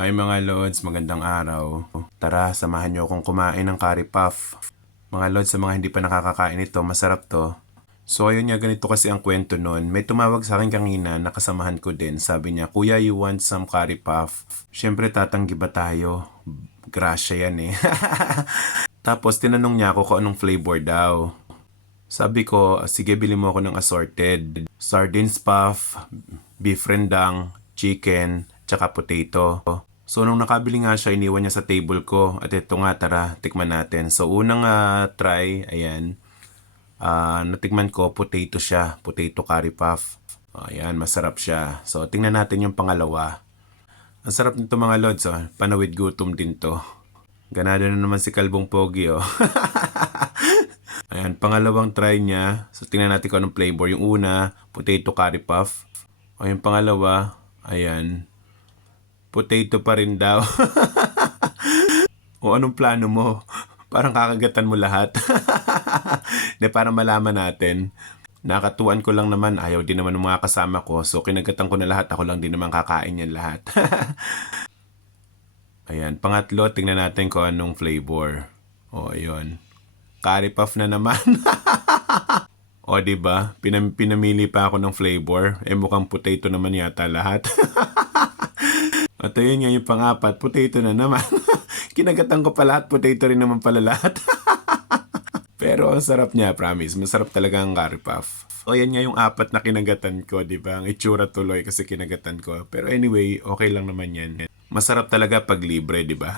Hi mga lods, magandang araw. Tara, samahan niyo akong kumain ng curry puff. Mga lods, sa mga hindi pa nakakakain ito, masarap to. So ayun nga, ganito kasi ang kwento nun. May tumawag sa akin kanina, nakasamahan ko din. Sabi niya, Kuya, you want some curry puff? Siyempre tatanggi ba tayo? Grasya yan eh. Tapos tinanong niya ako kung anong flavor daw. Sabi ko, sige bili mo ako ng assorted. Sardines puff, beef rendang, chicken, tsaka potato. So nung nakabili nga siya, iniwan niya sa table ko. At ito nga, tara, tikman natin. So unang try, ayan. Natikman ko, potato siya. Potato curry puff. Ayan, masarap siya. So tingnan natin yung pangalawa. Ang sarap nito mga lods, panawid gutom din to. Ganado na naman si Kalbong Pogi, oh. Ayan, pangalawang try niya. So, tingnan natin kung anong flavor. Yung una, potato curry puff. O yung pangalawa, ayan, potato pa rin daw. O anong plano mo? Parang kakagatan mo lahat. De, para malaman natin. Nakatuan ko lang naman, ayaw din naman ng mga kasama ko. So, kinagatan ko na lahat. Ako lang din naman kakain yan lahat. Ayan, pangatlo, tingnan natin kung anong flavor. O, ayun. Curry puff na naman. O, diba? Pinamili pa ako ng flavor. Eh, mukhang potato naman yata lahat. At ayun nga yung pangapat, potato na naman. Kinagatan ko pa lahat, potato rin naman pala lahat. Pero ang sarap niya, promise. Masarap talaga ang curry puff. O, yan nga yung apat na kinagatan ko, diba? Ang itsura tuloy kasi kinagatan ko. Pero anyway, okay lang naman yan. Masarap talaga pag libre, diba?